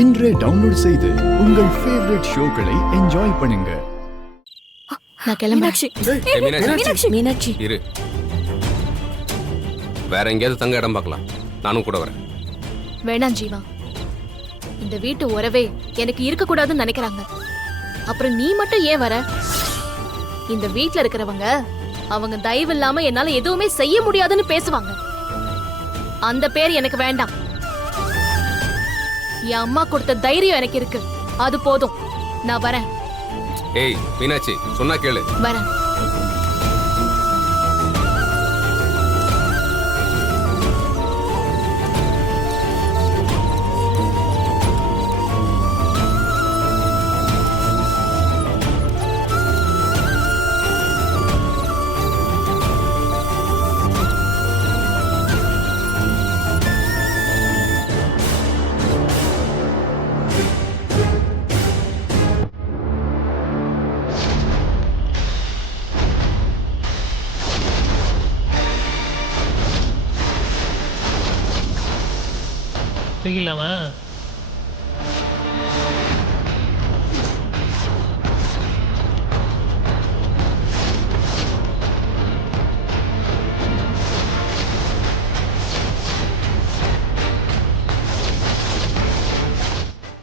இன்றே டவுன்லோட் செய்து உங்கள் ஃபேவரட் ஷோக்களை என்ஜாய் பண்ணுங்க. நான் கிளம்புறேன். மீனாட்சி இரு, வேற எங்கேயாவது தங்க இடம் பார்க்கலாம். நானும் கூட வரேன். வேணாம் ஜீவா, இந்த வீட்டு உறவே எனக்கு இருக்க கூடாதுன்னு நினைக்கிறாங்க. அப்புறம் நீ மட்டும் ஏன் வர? இந்த வீட்ல இருக்கிறவங்க அவங்க தயவு இல்லாம என்னால எதுவுமே செய்ய முடியாதுன்னு பேசுவாங்க. அந்த பேர் எனக்கு வேண்டாம். என் அம்மா கொடுத்த தைரியம் எனக்கு இருக்கு, அது போதும். நான் வரேன். ஏய் மீனாட்சி, சொன்னா கேளு. வரேன். தூக்கிடலாமா?